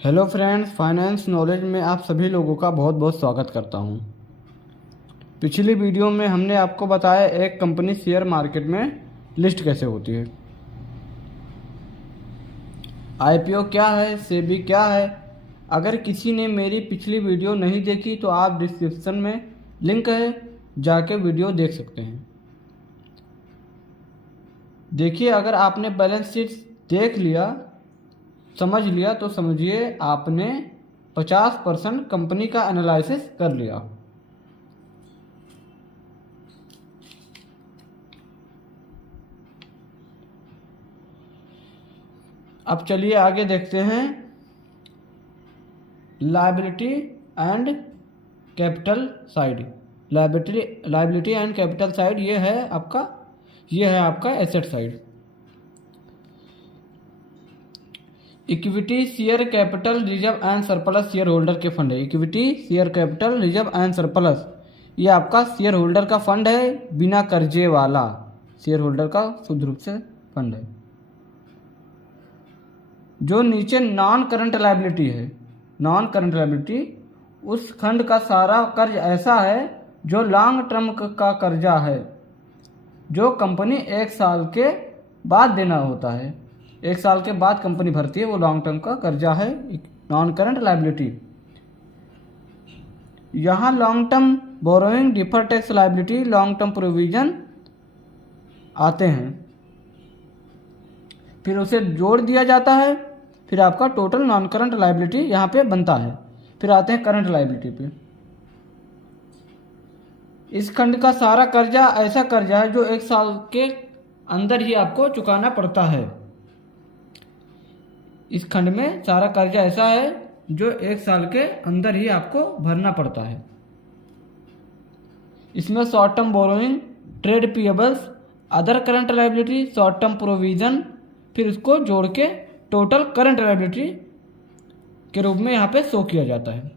Hello friends, finance knowledge में आप सभी लोगों का बहुत बहुत स्वागत करता हूं। पिछली वीडियो में हमने आपको बताया एक कंपनी शेयर मार्केट में लिस्ट कैसे होती है, आईपीओ क्या है, सेबी क्या है। अगर किसी ने मेरी पिछली वीडियो नहीं देखी तो आप डिस्क्रिप्शन में लिंक है, जाके वीडियो देख सकते हैं। देखिए, अगर आपने बैलेंस शीट देख लिया, समझ लिया, तो समझिए आपने 50% कंपनी का एनालिसिस कर लिया। अब चलिए आगे देखते हैं। Liability and capital side, liability and capital side ये है आपका asset side. Equity share capital reserve and surplus share holder के फंड है। Equity share capital reserve and surplus ये आपका शेयर होल्डर का फंड है, बिना कर्जे वाला शेयर होल्डर का शुद्ध रूप से फंड है। जो नीचे नॉन करंट लायबिलिटी है, नॉन करंट लायबिलिटी उस फंड का सारा कर्ज ऐसा है जो लॉन्ग टर्म का कर्जा है, जो कंपनी 1 साल के बाद देना होता है। 1 साल के बाद कंपनी भरती है, वो लॉन्ग टर्म का कर्जा है, नॉन करंट लायबिलिटी। यहाँ long term borrowing, defer tax liability, long term provision आते हैं, फिर उसे जोड़ दिया जाता है, फिर आपका टोटल नॉन करंट लायबिलिटी यहाँ पे बनता है। फिर आते हैं करंट लायबिलिटी पे। इस खंड का सारा कर्जा ऐसा कर्जा है जो 1 साल के अंदर ही आपको चुकाना पड़ता है। इस खंड में सारा कर्जा ऐसा है जो 1 साल के अंदर ही आपको भरना पड़ता है। इसमें short term borrowing, trade payables, other current liability, short term provision, फिर इसको जोड़ के टोटल करंट लायबिलिटी के रूप में यहाँ पे शो किया जाता है।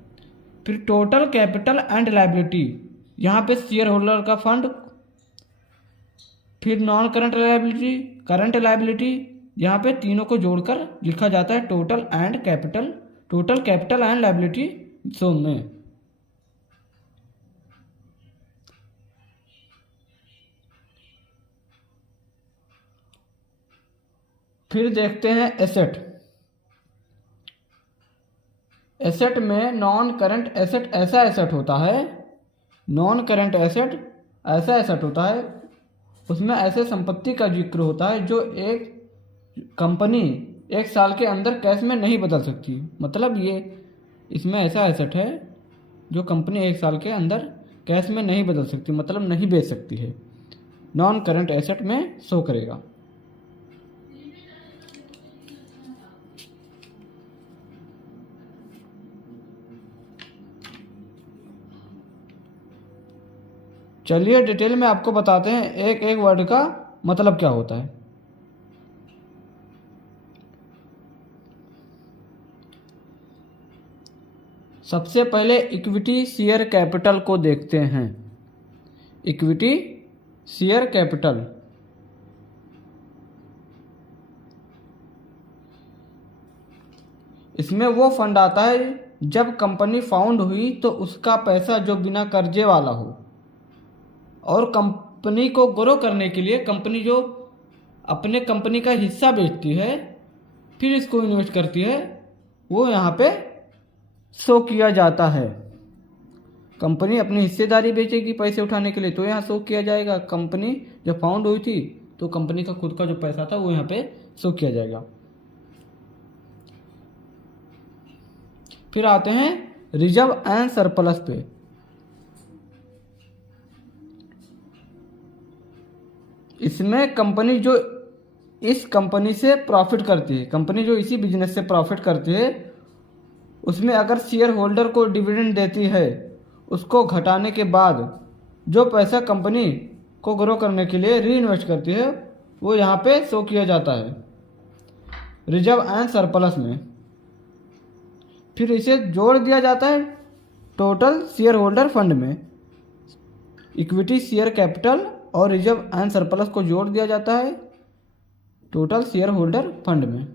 फिर टोटल कैपिटल एंड लायबिलिटी, यहाँ पे शेयर होल्डर का फंड, फिर non current liability, current liability, यहाँ पे तीनों को जोड़कर लिखा जाता है total capital and liability show में। फिर देखते हैं एसेट। एसेट में नॉन करंट एसेट ऐसा एसेट होता है, नॉन करंट एसेट ऐसा एसेट होता है, उसमें ऐसे संपत्ति का जिक्र होता है जो एक कंपनी 1 साल के अंदर कैश में नहीं बदल सकती। मतलब ये इसमें ऐसा एसेट है जो कंपनी 1 साल के अंदर कैश में नहीं बदल सकती, मतलब नहीं बेच सकती है, नॉन करंट एसेट में शो करेगा। चलिए डिटेल में आपको बताते हैं एक एक वर्ड का मतलब क्या होता है। सबसे पहले इक्विटी शेयर कैपिटल को देखते हैं। इक्विटी शेयर कैपिटल, इसमें वो फंड आता है जब कंपनी फाउंड हुई तो उसका पैसा जो बिना कर्जे वाला हो, और कंपनी को ग्रो करने के लिए कंपनी जो अपने कंपनी का हिस्सा बेचती है फिर इसको इन्वेस्ट करती है, वो यहाँ पे शो किया जाता है। कंपनी अपनी हिस्सेदारी बेचेगी पैसे उठाने के लिए, तो यहाँ शो किया जाएगा। कंपनी जब फाउंड हुई थी तो कंपनी का खुद का जो पैसा था वो यहाँ पे शो किया जाएगा। फिर आते हैं रिजर्व एंड सरप्लस पे। इसमें कंपनी जो इस कंपनी से प्रॉफिट करती है, कंपनी जो इसी बिजनेस से प्रॉफिट करती है, उसमें अगर शेयर होल्डर को डिविडेंड देती है, उसको घटाने के बाद जो पैसा कंपनी को ग्रो करने के लिए री इन्वेस्ट करती है, वो यहाँ पे शो किया जाता है रिजर्व एंड सरप्लस में। फिर इसे जोड़ दिया जाता है टोटल शेयर होल्डर फंड में। इक्विटी शेयर कैपिटल और रिजर्व एंड सरप्लस को जोड़ दिया जाता है टोटल शेयर होल्डर फंड में।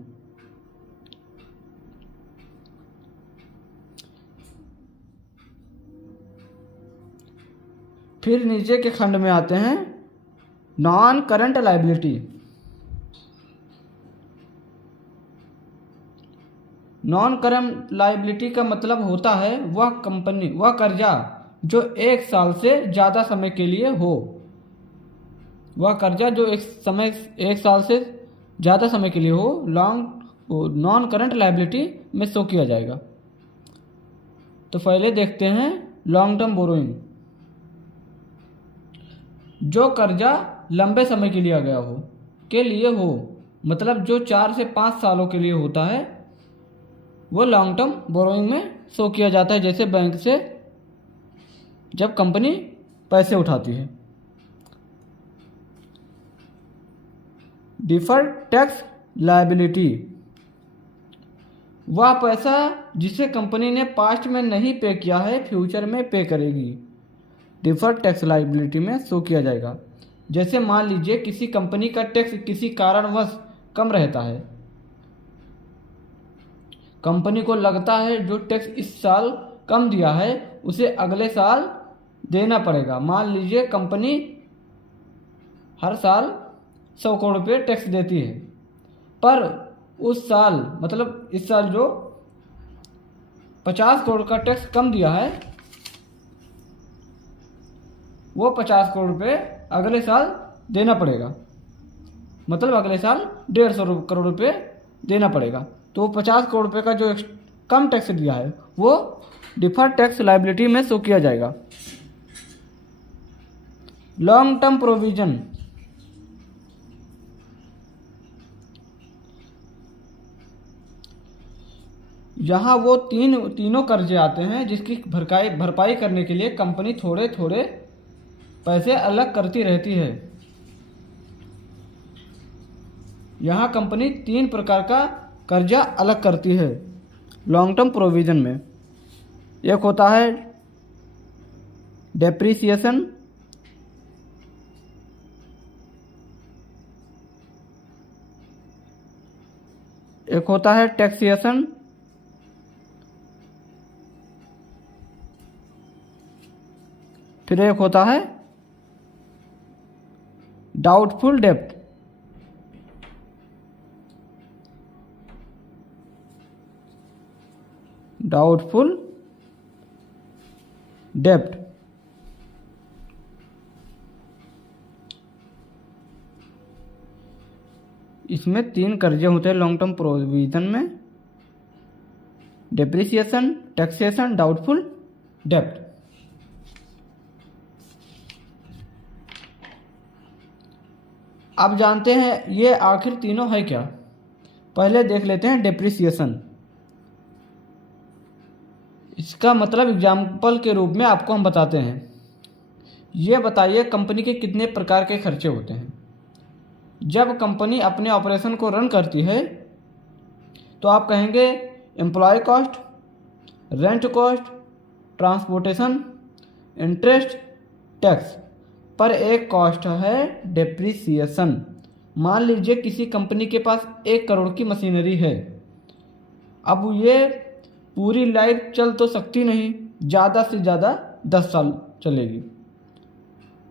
फिर नीचे के खंड में आते हैं non current liability. Non current liability का मतलब होता है वह कर्जा जो 1 साल से ज़्यादा समय के लिए हो। वह कर्जा जो 1 साल से ज़्यादा समय के लिए हो नॉन करंट लायबिलिटी में शो किया जाएगा। तो पहले देखते हैं लॉन्ग टर्म बोरोइंग। जो कर्जा लंबे समय के लिए हो मतलब जो 4 से 5 सालों के लिए होता है वो लॉन्ग टर्म बोरोइंग में शो किया जाता है, जैसे बैंक से जब कंपनी पैसे उठाती है। डिफर्ड टैक्स लायबिलिटी, वह पैसा जिसे कंपनी ने पास्ट में नहीं पे किया है फ्यूचर में पे करेगी, डिफर्ड टैक्स लायबिलिटी में शो किया जाएगा। जैसे मान लीजिए किसी कंपनी का टैक्स किसी कारणवश कम रहता है, कंपनी को लगता है जो टैक्स इस साल कम दिया है उसे अगले साल देना पड़ेगा। मान लीजिए कंपनी हर साल 100 करोड़ रुपये टैक्स देती है, पर उस साल मतलब इस साल जो 50 करोड़ का टैक्स कम दिया है वो 50 करोड़ रुपये अगले साल देना पड़ेगा, मतलब अगले साल 150 करोड़ रुपये देना पड़ेगा। तो 50 करोड़ रुपये का जो कम टैक्स दिया है वो डिफर्ड टैक्स लायबिलिटी में शो किया जाएगा। लॉन्ग टर्म प्रोविजन, यहाँ वो तीनों कर्जे आते हैं जिसकी भरपाई करने के लिए कंपनी थोड़े थोड़े पैसे अलग करती रहती है। यहाँ कंपनी 3 प्रकार का कर्जा अलग करती है लॉन्ग टर्म प्रोविजन में। एक होता है डेप्रिसिएशन, एक होता है टैक्सेशन, फिर एक होता है डाउटफुल डेब्ट। डाउटफुल डेब्ट, इसमें 3 कर्जे होते हैं लॉन्ग टर्म प्रोविजन में, डेप्रिसिएशन, टैक्सेशन, डाउटफुल डेब्ट। अब जानते हैं ये आखिर तीनों है क्या। पहले देख लेते हैं डेप्रिसिएशन। इसका मतलब एग्जाम्पल के रूप में आपको हम बताते हैं। ये बताइए कंपनी के कितने प्रकार के खर्चे होते हैं। जब कंपनी अपने ऑपरेशन को रन करती है तो आप कहेंगे employ cost, rent cost, transportation, interest, tax, पर एक कॉस्ट है डेप्रिसिएशन। मान लीजिए किसी कंपनी के पास 1 करोड़ की मशीनरी है। अब ये पूरी लाइफ चल तो सकती नहीं, ज़्यादा से ज़्यादा 10 साल चलेगी।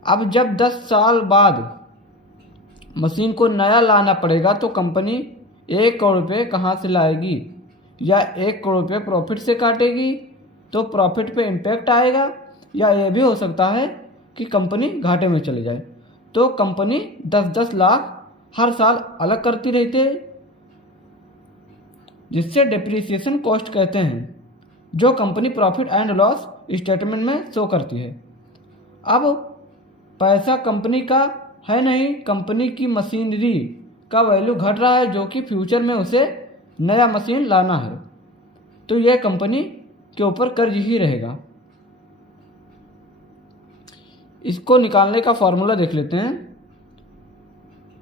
अब जब 10 साल बाद मशीन को नया लाना पड़ेगा तो कंपनी 1 करोड़ रुपये कहाँ से लाएगी, या 1 करोड़ रुपये प्रॉफिट से काटेगी तो प्रॉफिट पे इम्पैक्ट आएगा, या ये भी हो सकता है कि कंपनी घाटे में चली जाए। तो कंपनी 10-10 लाख हर साल अलग करती रहती है, जिससे डेप्रिसिएशन कॉस्ट कहते हैं, जो company profit and loss statement में शो करती है। अब पैसा कंपनी का है नहीं, कंपनी की मशीनरी का वैल्यू घट रहा है जो कि फ्यूचर में उसे नया मशीन लाना है, तो यह कंपनी के ऊपर कर्ज ही रहेगा। इसको निकालने का फॉर्मूला देख लेते हैं।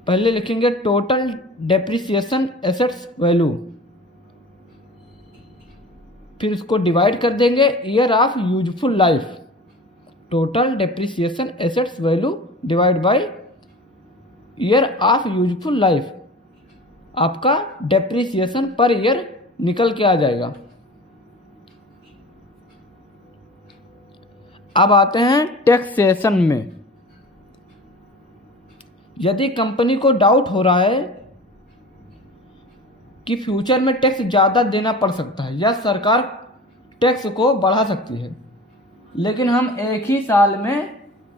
पहले लिखेंगे टोटल डेप्रिसिएशन एसेट्स वैल्यू, फिर इसको डिवाइड कर देंगे year of useful life. Total depreciation assets value divide by year of useful life, आपका डेप्रिसिएशन पर ईयर निकल के आ जाएगा। अब आते हैं टैक्सेशन में। यदि कंपनी को डाउट हो रहा है कि फ्यूचर में टैक्स ज़्यादा देना पड़ सकता है या सरकार टैक्स को बढ़ा सकती है, लेकिन हम एक ही साल में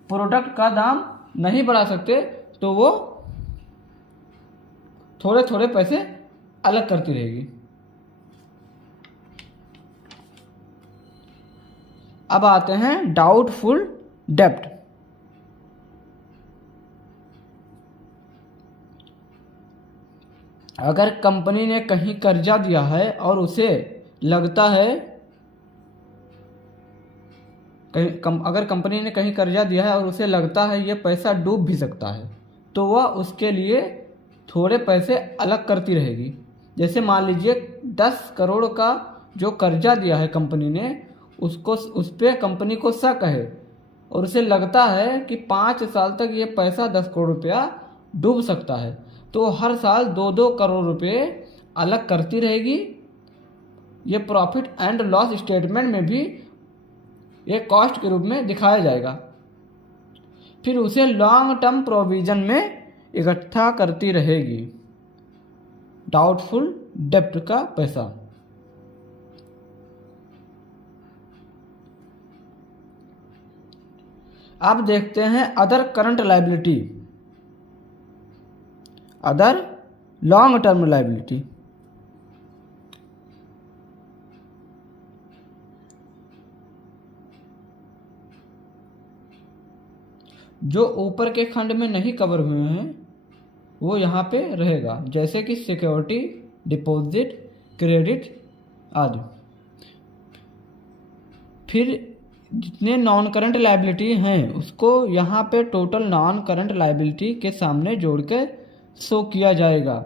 प्रोडक्ट का दाम नहीं बढ़ा सकते, तो वो थोड़े थोड़े पैसे अलग करती रहेगी। अब आते हैं डाउटफुल डेब्ट। अगर कंपनी ने कहीं कर्जा दिया है और उसे लगता है अगर कंपनी ने कहीं कर्जा दिया है और उसे लगता है ये पैसा डूब भी सकता है, तो वह उसके लिए थोड़े पैसे अलग करती रहेगी। जैसे मान लीजिए 10 करोड़ का जो कर्जा दिया है कंपनी ने, उसको उस पर कंपनी को शक है और उसे लगता है कि 5 साल तक ये पैसा 10 करोड़ रुपया डूब सकता है, तो हर साल 2-2 करोड़ रुपए अलग करती रहेगी। ये प्रॉफिट एंड लॉस स्टेटमेंट में भी एक कॉस्ट के रूप में दिखाया जाएगा। फिर उसे लॉन्ग टर्म प्रोविजन में इकट्ठा करती रहेगी, डाउटफुल डेब्ट का पैसा। अब देखते हैं other current liability, other long term liability. जो ऊपर के खंड में नहीं कवर हुए हैं वो यहाँ पे रहेगा, जैसे कि सिक्योरिटी, डिपॉजिट, क्रेडिट आदि। फिर जितने नॉन करंट लायबिलिटी हैं उसको यहाँ पे टोटल नॉन करंट लायबिलिटी के सामने जोड़ के शो किया जाएगा।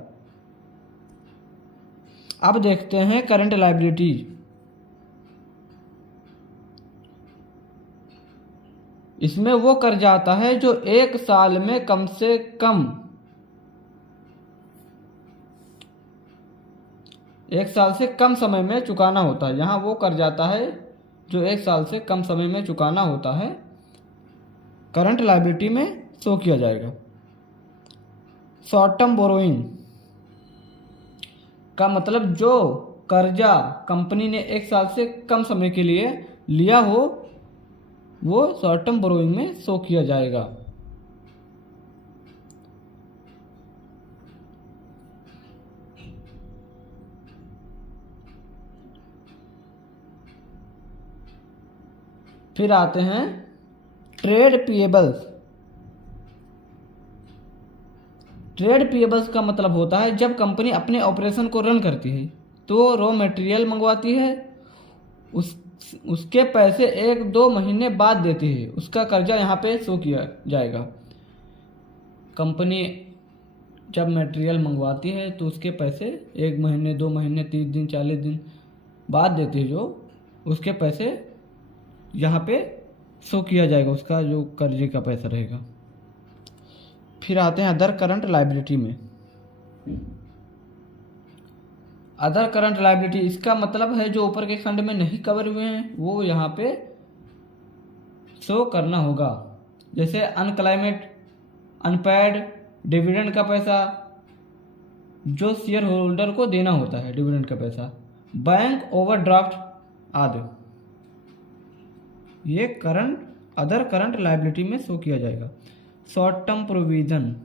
अब देखते हैं करंट लायबिलिटी। इसमें वो कर्जा आता है जो एक साल में कम से कम 1 साल से कम समय में चुकाना होता है। यहाँ वो कर्जा आता है जो 1 साल से कम समय में चुकाना होता है, करंट लायबिलिटी में शो किया जाएगा। शॉर्ट टर्म बोरोइंग का मतलब जो कर्जा कंपनी ने 1 साल से कम समय के लिए लिया हो वो शॉर्ट टर्म बोरोइंग में शो किया जाएगा। फिर आते हैं ट्रेड पेएबल्स। ट्रेड पेएबल्स का मतलब होता है जब कंपनी अपने ऑपरेशन को रन करती है तो रॉ मटेरियल मंगवाती है, उसके पैसे 1-2 महीने बाद देती है, उसका कर्जा यहाँ पे शो किया जाएगा। कंपनी जब मटेरियल मंगवाती है तो उसके पैसे 1 महीने, 2 महीने, 30 दिन, 40 दिन बाद देती है, जो उसके पैसे यहाँ पे शो किया जाएगा, उसका जो कर्जे का पैसा रहेगा। फिर आते हैं अदर करंट लायबिलिटी में। अदर करंट लायबिलिटी इसका मतलब है जो ऊपर के खंड में नहीं कवर हुए हैं वो यहाँ पे शो करना होगा, जैसे अनक्लाइमेट, अनपेड डिविडेंड का पैसा जो शेयर होल्डर को देना होता है, डिविडेंड का पैसा, बैंक ओवरड्राफ्ट आदि। ये अदर करंट लायबिलिटी में शो किया जाएगा। शॉर्ट टर्म प्रोविजन,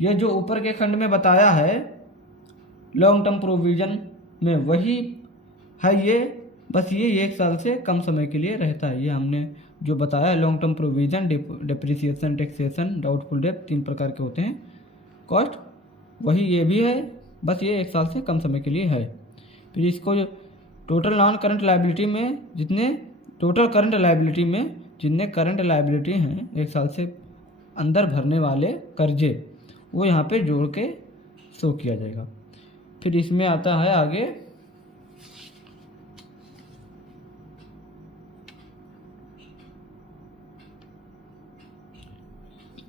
ये जो ऊपर के खंड में बताया है लॉन्ग टर्म प्रोविजन में वही है ये, बस ये 1 साल से कम समय के लिए रहता है। ये हमने जो बताया long term provision, depreciation, taxation, doubtful डेब्ट, 3 प्रकार के होते हैं कॉस्ट, वही ये भी है, बस ये 1 साल से कम समय के लिए है। फिर इसको टोटल नॉन करंट लायबिलिटी में जितने करंट लायबिलिटी हैं 1 साल से अंदर भरने वाले कर्जे, वो यहाँ पे जोड़ के शो किया जाएगा। फिर इसमें आता है आगे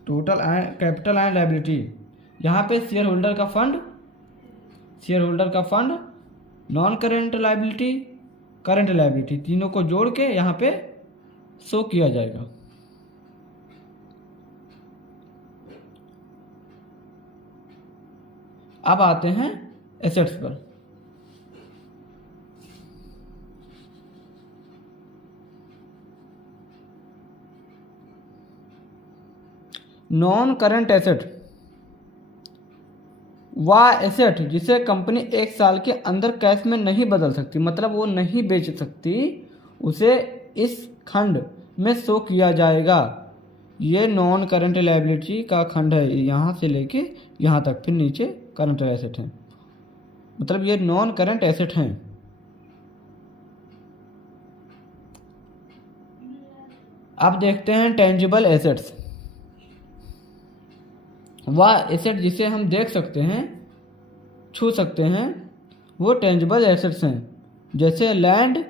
टोटल कैपिटल एंड लायबिलिटी। यहाँ पे शेयर होल्डर का fund, non current liability, current liability, तीनों को जोड़ के यहाँ पे शो किया जाएगा। अब आते हैं एसेट्स पर। नॉन करंट एसेट वह एसेट जिसे कंपनी 1 साल के अंदर कैश में नहीं बदल सकती, मतलब वो नहीं बेच सकती, उसे इस खंड में शो किया जाएगा। ये नॉन करंट लायबिलिटी का खंड है, यहाँ से लेके यहाँ तक, फिर नीचे करंट एसेट है, मतलब ये नॉन करंट एसेट हैं। अब देखते हैं टेंजिबल एसेट्स। वह एसेट जिसे हम देख सकते हैं, छू सकते हैं, वो टेंजिबल एसेट्स हैं, जैसे लैंड,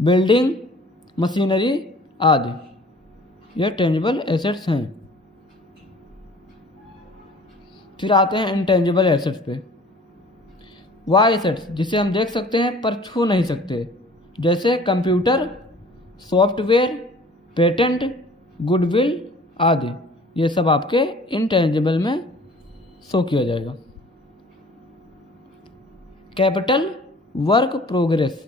बिल्डिंग, मशीनरी आदि, ये टेंजिबल एसेट्स हैं। फिर आते हैं इंटेंजिबल एसेट्स पे। वह एसेट्स जिसे हम देख सकते हैं पर छू नहीं सकते, जैसे कंप्यूटर, सॉफ्टवेयर, पेटेंट, गुडविल आदि, ये सब आपके इंटेंजिबल में शो किया जाएगा। कैपिटल वर्क प्रोग्रेस,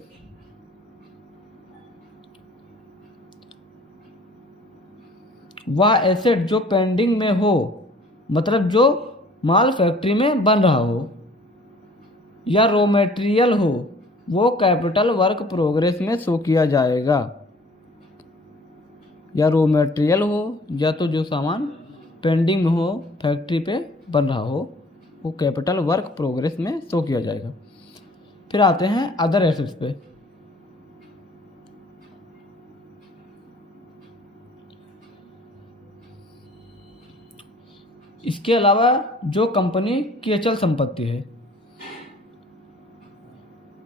वह एसेट जो पेंडिंग में हो, मतलब जो माल फैक्ट्री में बन रहा हो या रॉ मटेरियल हो, वो कैपिटल वर्क प्रोग्रेस में शो किया जाएगा। या रॉ मटेरियल हो या तो जो सामान पेंडिंग में हो, फैक्ट्री पे बन रहा हो, वो कैपिटल वर्क प्रोग्रेस में शो किया जाएगा। फिर आते हैं अदर एसेट्स पे। इसके अलावा जो कंपनी की अचल संपत्ति है,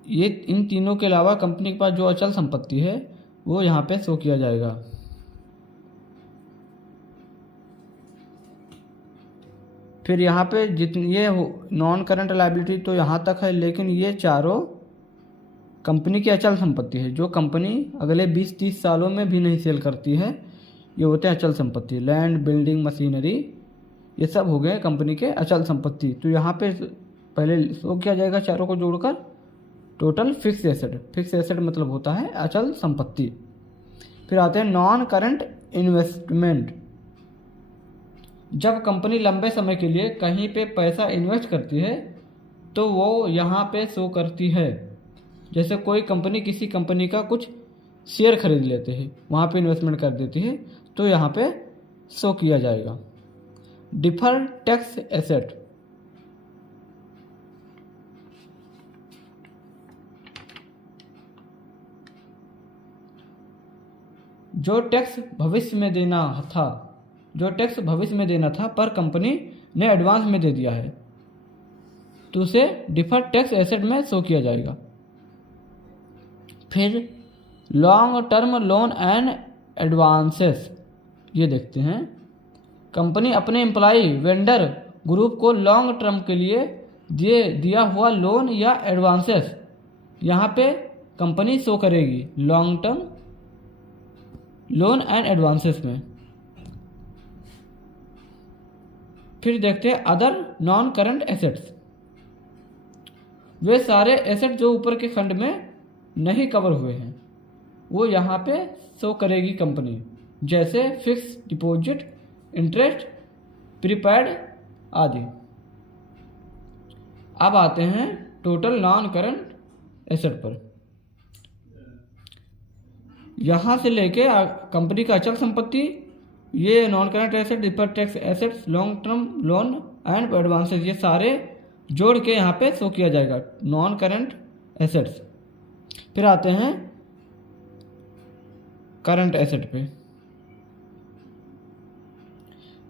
ये इन तीनों के अलावा कंपनी के पास जो अचल संपत्ति है वो यहाँ पे शो किया जाएगा। फिर यहाँ पे जितनी ये नॉन करंट लायबिलिटी तो यहाँ तक है, लेकिन ये चारों कंपनी की अचल संपत्ति है, जो कंपनी अगले 20-30 सालों में भी नहीं सेल करती है, ये होते हैं अचल संपत्ति। लैंड, बिल्डिंग, मशीनरी, ये सब हो गए कंपनी के अचल संपत्ति। तो यहाँ पे पहले शो किया जाएगा चारों को जोड़कर total fix asset. Fix asset मतलब होता है अचल संपत्ति। फिर आते हैं नॉन करंट इन्वेस्टमेंट। जब कंपनी लंबे समय के लिए कहीं पे पैसा इन्वेस्ट करती है तो वो यहाँ पे शो करती है। जैसे कोई कंपनी किसी कंपनी का कुछ शेयर खरीद लेते हैं, वहाँ पे इन्वेस्टमेंट कर देती है, तो यहाँ पे शो किया जाएगा। डिफर्ड टैक्स एसेट, जो टैक्स भविष्य में देना था पर कंपनी ने एडवांस में दे दिया है, तो उसे डिफर्ड टैक्स एसेट में शो किया जाएगा। फिर long term loan and advances, ये देखते हैं। कंपनी अपने एम्प्लॉय वेंडर ग्रुप को लॉन्ग टर्म के लिए दिया हुआ लोन या एडवांसेस, यहाँ पे कंपनी शो करेगी long term loan and advances में। फिर देखते हैं अदर नॉन करंट एसेट्स। वे सारे एसेट जो ऊपर के खंड में नहीं कवर हुए हैं वो यहाँ पे शो करेगी कंपनी, जैसे फिक्स डिपॉजिट, इंटरेस्ट, प्रीपेड आदि। अब आते हैं टोटल नॉन करंट एसेट पर। यहाँ से लेके कंपनी का अचल संपत्ति, ये non current asset, deferred tax assets, long term loan and advances, ये सारे जोड़ के यहाँ पे शो किया जाएगा नॉन करंट एसेट्स। फिर आते हैं करंट एसेट पे।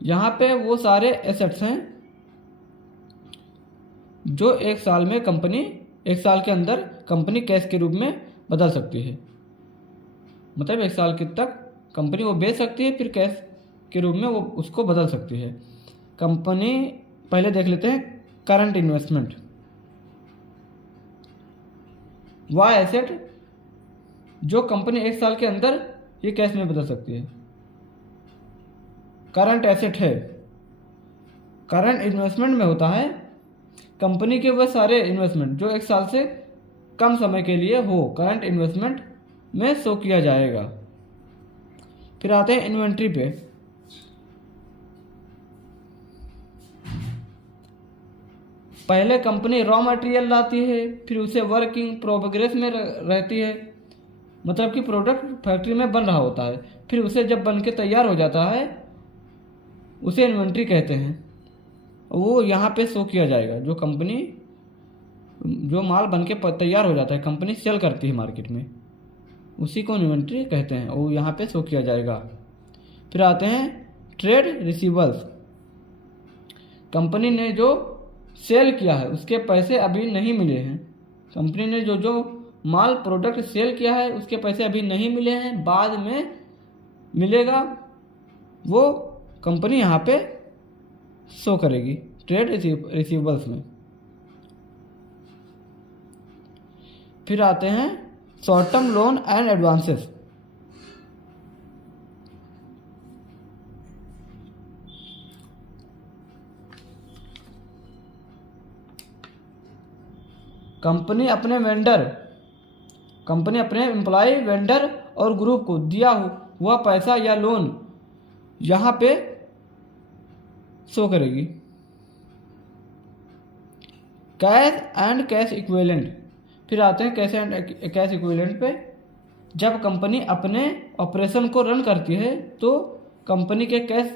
यहाँ पे वो सारे एसेट्स हैं जो एक साल के अंदर कंपनी कैश के रूप में बदल सकती है। मतलब 1 साल के तक कंपनी वो बेच सकती है, फिर कैश के रूप में वो उसको बदल सकती है कंपनी। पहले देख लेते हैं करंट इन्वेस्टमेंट। वह एसेट जो कंपनी 1 साल के अंदर ये कैश में बदल सकती है। करंट एसेट है, करंट इन्वेस्टमेंट में होता है कंपनी के वह सारे इन्वेस्टमेंट जो 1 साल से कम समय के लिए हो, करंट इन्वेस्टमेंट में शो किया जाएगा। फिर आते हैं इन्वेंट्री पे। पहले कंपनी रॉ मटेरियल लाती है, फिर उसे वर्किंग प्रोग्रेस में रहती है, मतलब कि प्रोडक्ट फैक्ट्री में बन रहा होता है, फिर उसे जब बन के तैयार हो जाता है उसे इन्वेंट्री कहते हैं। वो यहाँ पे शो किया जाएगा। जो कंपनी जो माल बन के तैयार हो जाता है, कंपनी सेल करती है मार्केट में, उसी को इन्वेंट्री कहते हैं, वो यहाँ पे शो किया जाएगा। फिर आते हैं ट्रेड रिसीवेबल्स। कंपनी ने जो सेल किया है उसके पैसे अभी नहीं मिले हैं। कंपनी ने जो जो माल प्रोडक्ट सेल किया है उसके पैसे अभी नहीं मिले हैं, बाद में मिलेगा, वो कंपनी यहाँ पे शो करेगी ट्रेड रिसीवेबल्स में। फिर आते हैं short term loan and advances. Company अपने एम्प्लॉय, वेंडर और ग्रुप को दिया हुआ पैसा या लोन यहाँ पे शो करेगी। Cash and cash equivalent. फिर आते हैं कैश एंड कैश इक्विवेलेंट पे। जब कंपनी अपने ऑपरेशन को रन करती है तो कंपनी के कैश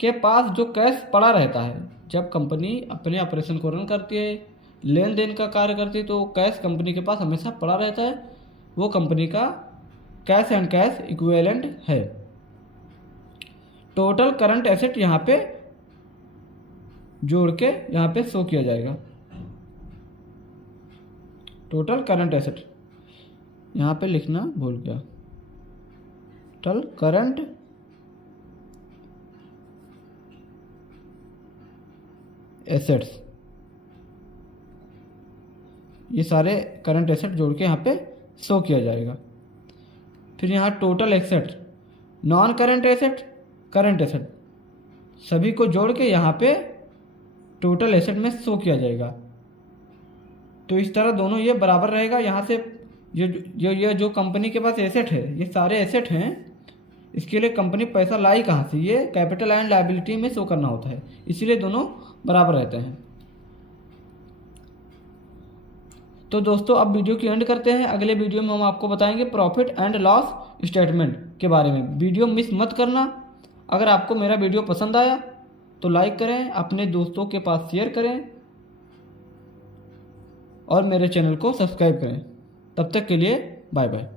के पास जो कैश पड़ा रहता है, जब कंपनी अपने ऑपरेशन को रन करती है, लेन देन का कार्य करती है, तो कैश कंपनी के पास हमेशा पड़ा रहता है, वो कंपनी का कैश एंड कैश इक्विवेलेंट है। टोटल करंट एसेट यहाँ पे जोड़ के यहाँ पे शो किया जाएगा। टोटल करंट एसेट यहाँ पे लिखना भूल गया। टोटल करंट एसेट्स, ये सारे करंट एसेट जोड़ के यहाँ पे शो किया जाएगा। फिर यहाँ total asset, non current asset, current asset, सभी को जोड़ के यहाँ पे टोटल एसेट में शो किया जाएगा। तो इस तरह दोनों ये बराबर रहेगा। यहाँ से ये जो कंपनी के पास एसेट है, ये सारे एसेट हैं, इसके लिए कंपनी पैसा लाई कहाँ से, ये कैपिटल एंड लायबिलिटी में शो करना होता है, इसीलिए दोनों बराबर रहते हैं। तो दोस्तों अब वीडियो की एंड करते हैं। अगले वीडियो में हम आपको बताएंगे प्रॉफिट एंड लॉस स्टेटमेंट के बारे में। वीडियो मिस मत करना। अगर आपको मेरा वीडियो पसंद आया तो लाइक करें, अपने दोस्तों के पास शेयर करें और मेरे चैनल को सब्सक्राइब करें। तब तक के लिए बाय बाय।